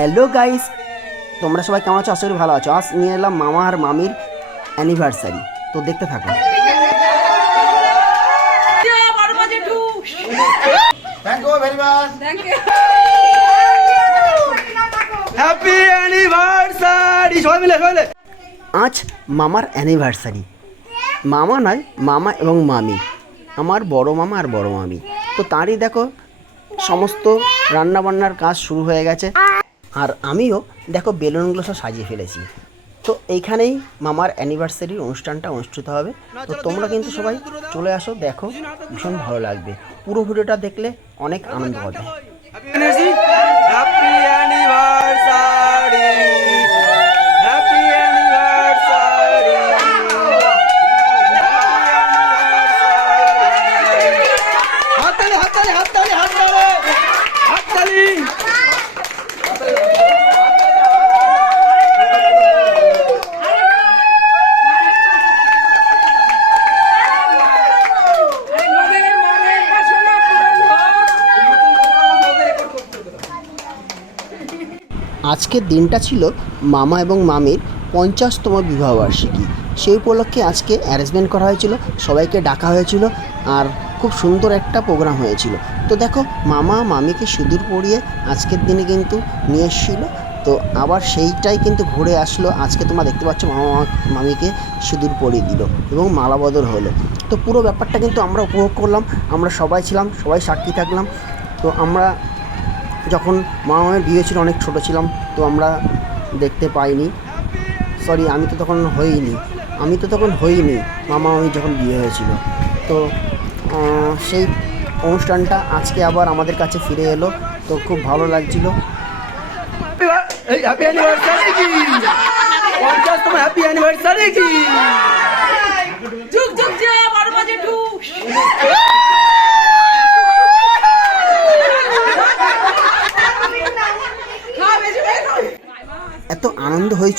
Hello guys তোমরা সবাই কেমন আছো? আশা করি ভালো আছো। আজ নিয়ে এলাম মামা আর মামির অ্যানিভার্সারি তো দেখতে থাকো. হ্যাপি অ্যানিভার্সারি সবাই মিলে সবাই আজ মামার অ্যানিভার্সারি মামা নয় মামা এবং মামি। আমার বড় মামা আর বড় মামি। তো তারই দেখো সমস্ত রান্নাবান্নার কাজ শুরু হয়ে গেছে। আর আমিও দেখো বেলুনগুলো সব সাজিয়ে ফেলেছি। তো এইখানেই মামার অ্যানিভার্সারির অনুষ্ঠানটা অনুষ্ঠিত হবে। তো তোমরা কিন্তু সবাই চলে আসো দেখো ভীষণ ভালো লাগবে। পুরো ভিডিওটা দেখলে অনেক আনন্দ হবে। হ্যাপি অ্যানিভার্সারি হ্যাপি অ্যানিভার্সারি হাততালি হাততালি হাততালি হাততালি! হাততালি আজকের দিনটা ছিল মামা এবং মামির পঞ্চাশতম বিবাহবার্ষিকী। সেই উপলক্ষে আজকে অ্যারেঞ্জমেন্ট করা হয়েছিল, সবাইকে ডাকা হয়েছিল আর খুব সুন্দর একটা প্রোগ্রাম হয়েছিল। তো দেখো, মামা মামিকে সিঁদুর পরিয়ে আজকের দিনে কিন্তু নিয়ে এসেছিল। তো আবার সেইটাই কিন্তু ঘুরে আসলো। আজকে তোমরা দেখতে পাচ্ছ মামা মামিকে সিঁদুর পরিয়ে দিল এবং মালা বদল হলো। তো পুরো ব্যাপারটা কিন্তু আমরা উপভোগ করলাম। আমরা সবাই ছিলাম, সবাই সাক্ষী থাকলাম। তো আমরা যখন মা মামের বিয়ে ছিল অনেক ছোট ছিলাম তো আমরা দেখতে পাইনি সরি আমি তো তখন হইনি আমি তো তখন হইনি মামা মামি যখন বিয়ে হয়েছিল তো সেই অনুষ্ঠানটা আজকে আবার আমাদের কাছে ফিরে এলো তো খুব ভালো লাগছিল হ্যাপি অ্যানিভার্সারি কি যে বড় বাজে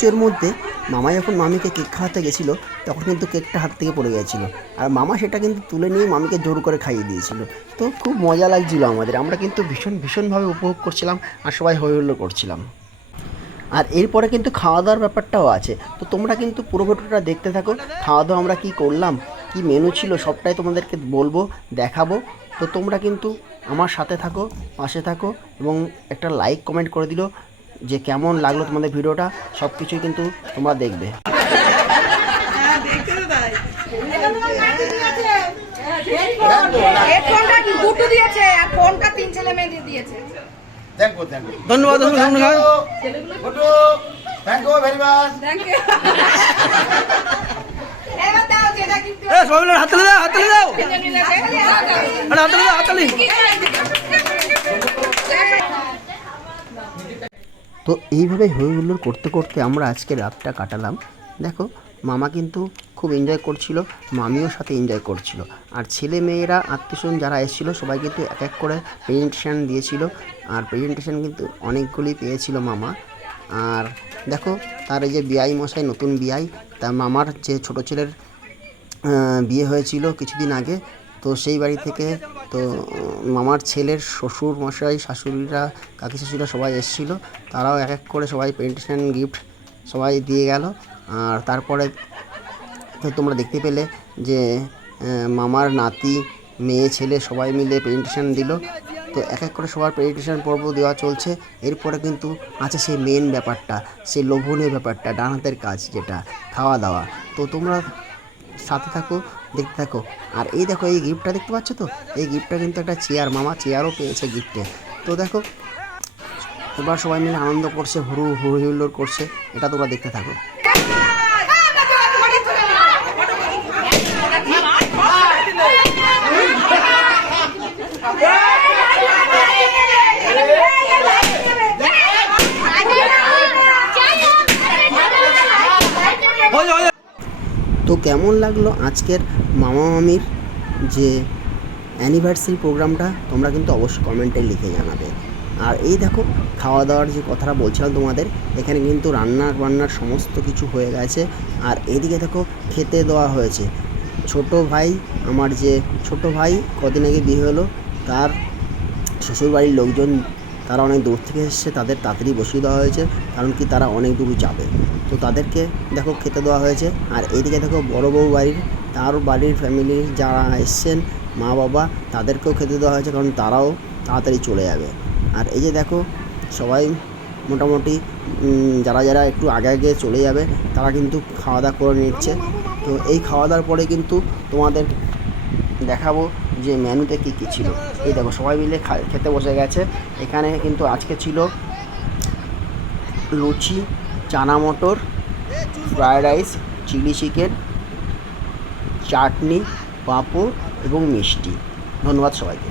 এর মধ্যে মামা যখন মামিকে কেক খাওয়াতে গেছিল, তখন কিন্তু কেকটা হাত থেকে পড়ে গেছিল। আর মামা সেটা কিন্তু তুলে নিয়ে মামিকে জোর করে খাইয়ে দিয়েছিল। তো খুব মজা লাগছিল আমাদের। আমরা কিন্তু ভীষণ, ভীষণভাবে উপভোগ করছিলাম আর সবাই হই হুল্লোড় করছিলাম। আর এরপরে কিন্তু খাওয়া দাওয়ার ব্যাপারটাও আছে। তো তোমরা কিন্তু পুরো ভিডিওটা দেখতে থাকো। খাওয়া দাওয়া আমরা কী করলাম? কি মেনু ছিল? সবটাই তোমাদেরকে বলব, দেখাবো। তো তোমরা কিন্তু আমার সাথে থাকো, পাশে থাকো এবং একটা লাইক কমেন্ট করে দিলো। যে কেমন লাগল তোমাদের ভিডিওটা সব কিছুই কিন্তু তোমরা দেখবে। ধন্যবাদ দিয়েছে আর ফোনটা তিন ছেলে মেয়ে তো এইভাবে হই হুল্লোড় করতে করতে আমরা আজকে রাতটা কাটালাম। দেখো, মামা কিন্তু খুব এনজয় করছিল, মামিও সাথে এনজয় করছিল। আর ছেলে মেয়েরা, আত্মীয়স্বজন যারা এসেছিল, সবাই কিন্তু এক এক করে প্রেজেন্টেশন দিয়েছিল। আর প্রেজেন্টেশন কিন্তু অনেকগুলি পেয়েছিল মামা। আর দেখো, তার এই যে বিআই মশাই, নতুন বিআই, তার মামার যে ছোটো ছেলের বিয়ে হয়েছিল কিছুদিন আগে, তো সেই বাড়ি থেকে তো, মামার ছেলের শ্বশুর মশাই, শাশুড়িরা, কাকি শাশুড়িরা সবাই এসেছিল। তারাও এক এক করে সবাই পেন্টেশন গিফট সবাই দিয়ে গেল। আর তারপরে তো তোমরা দেখতে পেলে যে মামার নাতি, মেয়ে, ছেলে সবাই মিলে প্রেজেন্টেশন দিল। তো এক এক করে সবার প্রেজেন্টেশন পর্ব দেওয়া চলছে। এরপরে কিন্তু আছে সেই মেন ব্যাপারটা, সেই লোভনীয় ব্যাপারটা ডান হাতের কাজ যেটা, খাওয়া দাওয়া। তো তোমরা সাথে থাকো, দেখতে থাকো। আর এই দেখো, এই গিফটটা দেখতে পাচ্ছ তো? এই গিফটটা কিন্তু একটা চেয়ার মামা চেয়ারও পেয়েছে গিফটে তো দেখো, এবার সবাই মিলে আনন্দ করছে, হুড়ু হুড়ু হুল্লোড় করছে। এটা তোমরা দেখতে থাকো হয়ে হয়ে তো কেমন লাগল আজকের মামা মামির যে অ্যানিভার্সারি প্রোগ্রামটা তোমরা কিন্তু অবশ্যই কমেন্টে লিখে জানাবে। আর এই দেখো খাওয়া দাওয়ার যে কথাটা বলছিলাম তোমাদের, এখানে কিন্তু রান্নার বান্নার সমস্ত কিছু হয়ে গেছে। আর এদিকে দেখো, খেতে দেওয়া হয়েছে। ছোট ভাই, আমার যে ছোট ভাই, কদিন আগে বিয়ে হলো, তার শ্বশুরবাড়ির লোকজন তারা অনেক দূর থেকে এসছে, তাদের তাড়াতাড়ি বসিয়ে দেওয়া হয়েছে, কারণ কি তারা অনেক দূর যাবে। তো তাদেরকে দেখো খেতে দেওয়া হয়েছে। আর এইদিকে দেখো বড় বউ বাড়ির, তার বাড়ির ফ্যামিলি যারা এসছেন, মা বাবা, তাদেরকেও খেতে দেওয়া হয়েছে, কারণ তারাও তাড়াতাড়ি চলে যাবে। আর এই যে দেখো, সবাই মোটামুটি যারা যারা একটু আগে আগে চলে যাবে, তারা কিন্তু খাওয়া দাওয়া করে নিচ্ছে। তো এই খাওয়া দাওয়ার পরে কিন্তু তোমাদের দেখাবো যে মেনুতে কী কী ছিল? এই দেখো, সবাই মিলে খেতে বসে গেছে। এখানে কিন্তু আজকে ছিল luchi, chana matar, fried rice, chilli chicken, chutney, papad এবং মিষ্টি। ধন্যবাদ সবাইকে।